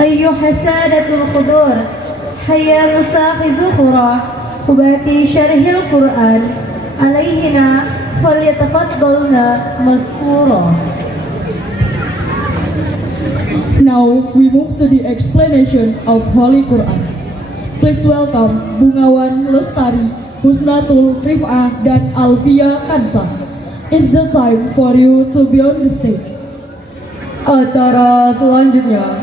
أيها السادة الحضور، حيا نساق زخرة خبات شرح القرآن عليهنا فليتفضلنا مذكورا. Now we move to the explanation of Holy Quran. Please welcome Bungawan Lestari, Husnatul Rif'ah dan Alfia Kansa. It's the time for you to be on the stage. Acara selanjutnya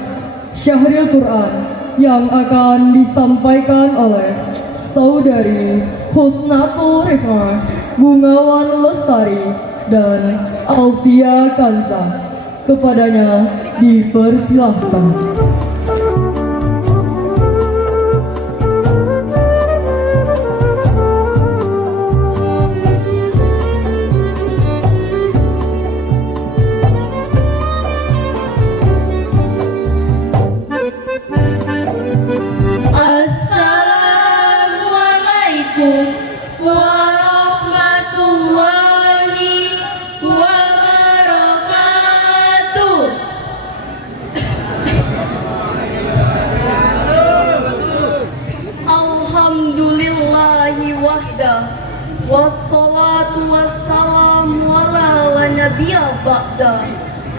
Syahril Quran yang akan disampaikan oleh Saudari Husnatul Rif'ah, Bungawan Lestari dan Alfia Kansa. Kepadanya dipersilahkan. Assalamualaikum warahmatullahi wabarakatuh. Alhamdulillahi wahda, wassalatu wassalamu ala nabiyya ba'da.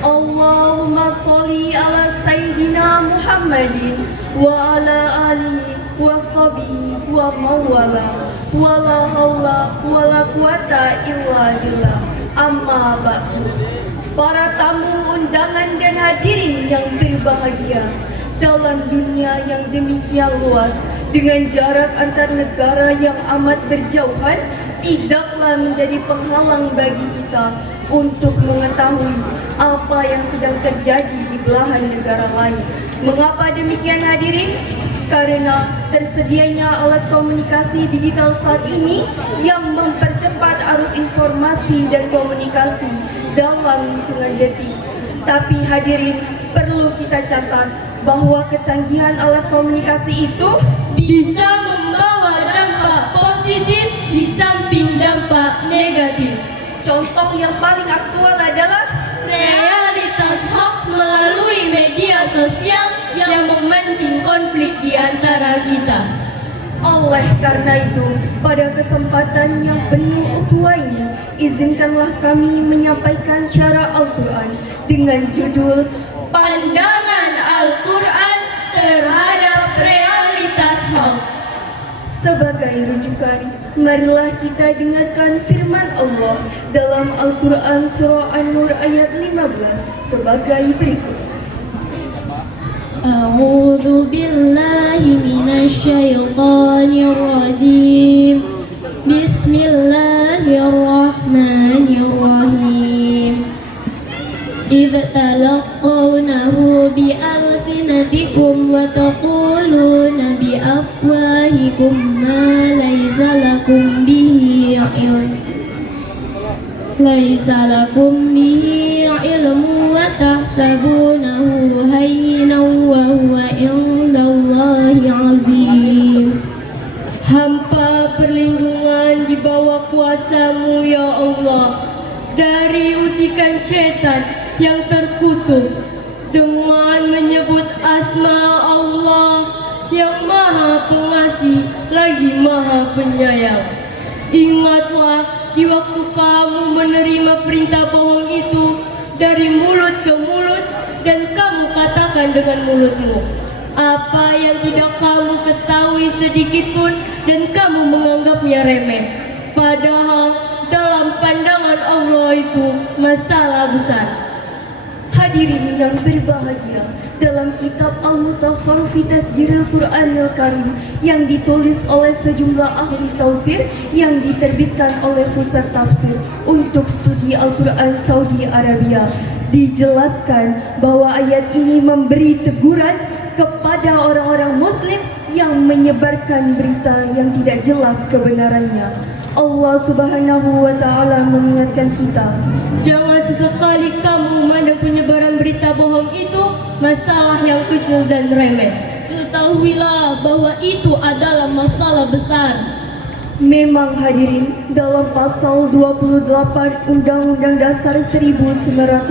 Allahumma sholli ala sayyidina Muhammadin wa ala alihi wa sahbihi wa mawala wa la hawla wa la quwata illa billah. Amma ba'du. Para tamu undangan dan hadirin yang berbahagia, dalam dunia yang demikian luas dengan jarak antar negara yang amat berjauhan, tidaklah menjadi penghalang bagi kita untuk mengetahui apa yang sedang terjadi di belahan negara lain. Mengapa demikian hadirin? Karena tersedianya alat komunikasi digital saat ini yang mempercepat arus informasi dan komunikasi dalam hitungan detik. Tapi hadirin, perlu kita catat bahwa kecanggihan alat komunikasi itu bisa membawa dampak positif di samping dampak negatif. Contoh yang paling aktual adalah realitas hoax melalui media sosial yang memancing konflik di antara kita. Oleh karena itu, pada kesempatan yang penuh ukhuwah ini, izinkanlah kami menyampaikan syarah Al-Quran dengan judul Pandangan Al-Quran terhadap Realitas Hoax. Sebagai rujukan, marilah kita dengarkan firman Allah dalam Al-Quran Surah An-Nur ayat 15 sebagai berikut. A'udzu billahi minasyaitonir rajim. Bismillahirrahmanirrahim. إذ تلقونه بألسنتكم وتقولون بأفواهكم ما ليس لكم به علم وتحسبونه هينا وهو عند الله عظيم. Hampa perlindungan di bawah kuasa-Mu ya Allah dari usikan setan yang terkutuk dengan menyebut asma Allah yang maha pengasih lagi maha penyayang. Ingatlah di waktu kamu menerima perintah bohong itu dari mulut ke mulut dan kamu katakan dengan mulutmu apa yang tidak kamu ketahui sedikit pun dan kamu menganggapnya remeh. Padahal dalam pandangan Allah itu masalah besar. Hadirin yang berbahagia, dalam kitab Al-Mutasarrif fi Tasjiril Qur'anil Karim yang ditulis oleh sejumlah ahli tafsir yang diterbitkan oleh Pusat Tafsir untuk Studi Al-Quran Saudi Arabia, dijelaskan bahwa ayat ini memberi teguran kepada orang-orang muslim yang menyebarkan berita yang tidak jelas kebenarannya. Allah Subhanahu wa Ta'ala mengingatkan kita, jangan sesekali kamu memandang penyebaran berita bohong itu masalah yang kecil dan remeh. Ketahuilah bahwa itu adalah masalah besar. Memang hadirin, dalam pasal 28 Undang-Undang Dasar 1945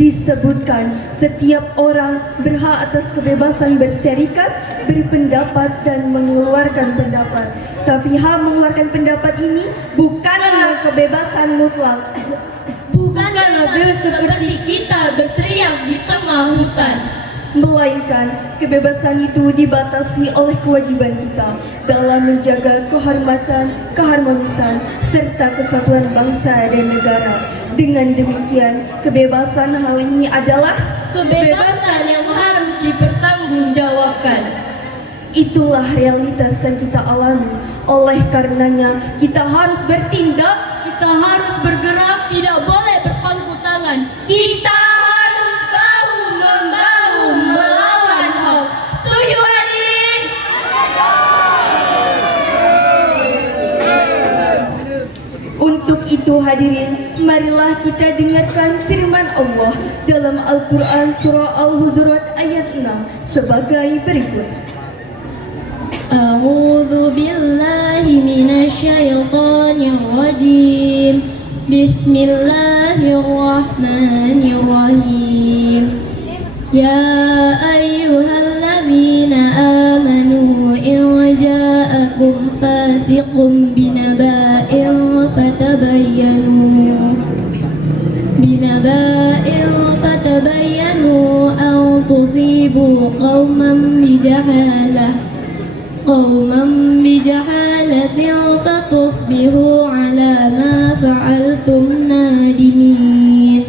disebutkan setiap orang berhak atas kebebasan berserikat, berpendapat dan mengeluarkan pendapat. Tapi hak mengeluarkan pendapat ini bukanlah kebebasan mutlak. Bukanlah bebas seperti kita berteriak di tengah hutan. Melainkan kebebasan itu dibatasi oleh kewajiban kita dalam menjaga kehormatan, keharmonisan, serta kesatuan bangsa dan negara. Dengan demikian, kebebasan hal ini adalah Kebebasan yang harus dipertanggungjawabkan. itulah realitas yang kita alami. Oleh karenanya, kita harus bertindak. Kita harus bergerak, tidak boleh berpangku tangan. Kita harus bahu-membahu melawan hoax. Setuju hadirin? Untuk itu hadirin, marilah kita dengarkan firman Allah dalam Al-Quran surah Al-Hujurat ayat 6 sebagai berikut. أعوذ بالله من الشيطان الرجيم بسم الله الرحمن الرحيم يا أيها الذين آمنوا إن جاءكم فاسق بنبأ فتبينوا أن تصيبوا قوما بجهالة فتصبحوا على ما فعلتم نادمين.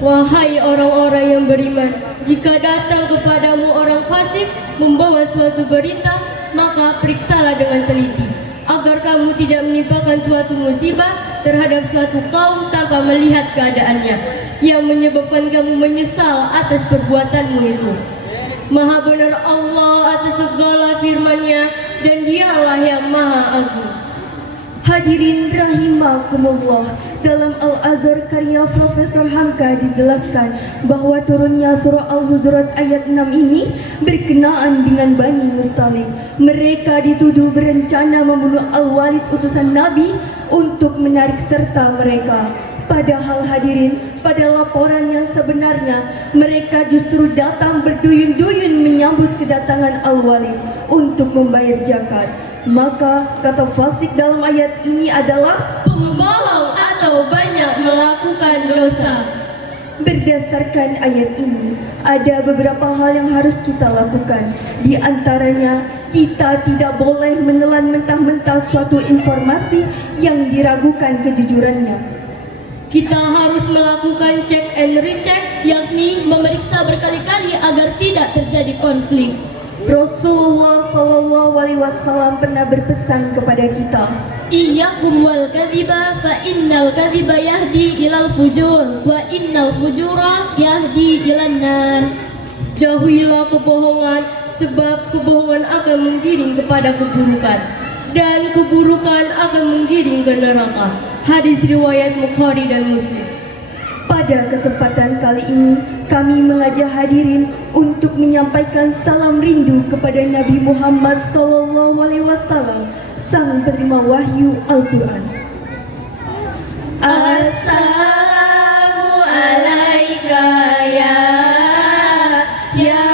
Wahai orang-orang yang beriman, jika datang kepadamu orang fasik membawa suatu berita, maka periksalah dengan teliti, agar kamu tidak menimpakan suatu musibah terhadap suatu kaum tanpa melihat keadaannya, yang menyebabkan kamu menyesal atas perbuatanmu itu. Maha benar Allah atas segala firman-Nya, dan Dialah yang Maha Agung. Hadirin rahimakumullah, dalam Al-Azhar karya Profesor Hamka dijelaskan bahwa turunnya surah Al-Hujurat ayat 6 ini berkenaan dengan Bani Mustalik. Mereka dituduh berencana membunuh Al-Walid utusan Nabi untuk menarik serta mereka. Padahal hadirin, pada laporan yang sebenarnya mereka justru datang berduyun-duyun menyambut kedatangan Al-Walid untuk membayar zakat. Maka kata fasik dalam ayat ini adalah Pembohong atau banyak melakukan dosa. berdasarkan ayat ini ada beberapa hal yang harus kita lakukan. Di antaranya, kita tidak boleh menelan mentah-mentah suatu informasi yang diragukan kejujurannya. Kita harus melakukan check and recheck, yakni memeriksa berkali-kali agar tidak terjadi konflik. Rasulullah SAW pernah berpesan kepada kita, Iyyakum wal kadhiba fa innal kadhiba yahdi ilal fujur wa innal fujura yahdi ilan nar. Jauhilah kebohongan, sebab kebohongan akan menggiring kepada keburukan, dan keburukan akan menggiring ke neraka. Hadis riwayat Bukhari dan Muslim. pada kesempatan kali ini kami mengajak hadirin untuk menyampaikan salam rindu kepada Nabi Muhammad SAW, sang penerima wahyu Al-Quran. Assalamu alaika ya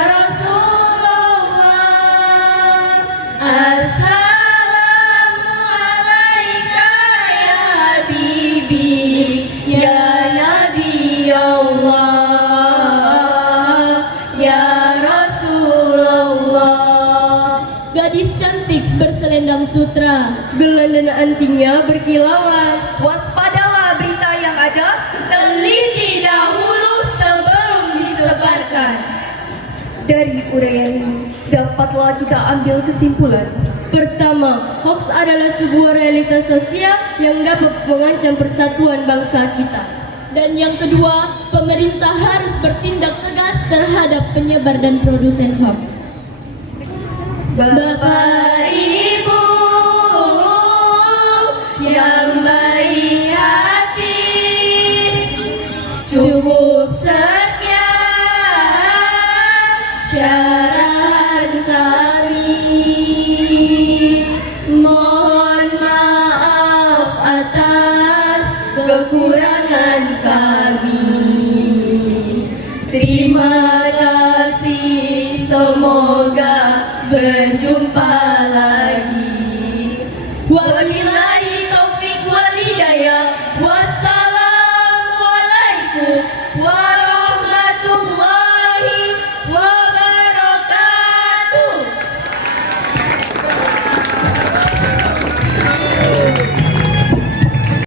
Rasulullah. Assalamu alaika ya Habibi, ya Nabi Allah, ya Rasulullah. Gadis cantik berselendang sutra, gelang antingnya berkilauan. Waspadalah berita yang ada, Teliti dahulu sebelum disebarkan. dari uraian ini dapatlah kita ambil kesimpulan. Pertama, hoax adalah sebuah realitas sosial yang dapat mengancam persatuan bangsa kita. Dan yang kedua, pemerintah harus bertindak tegas terhadap penyebar dan produsen hoax. Bapak Ibu yang baik hati, cukup sekian syarahan kami. Mohon maaf atas kekurangan kami. semoga berjumpa lagi. Wabillahi taufik wal hidayah. Wassalamualaikum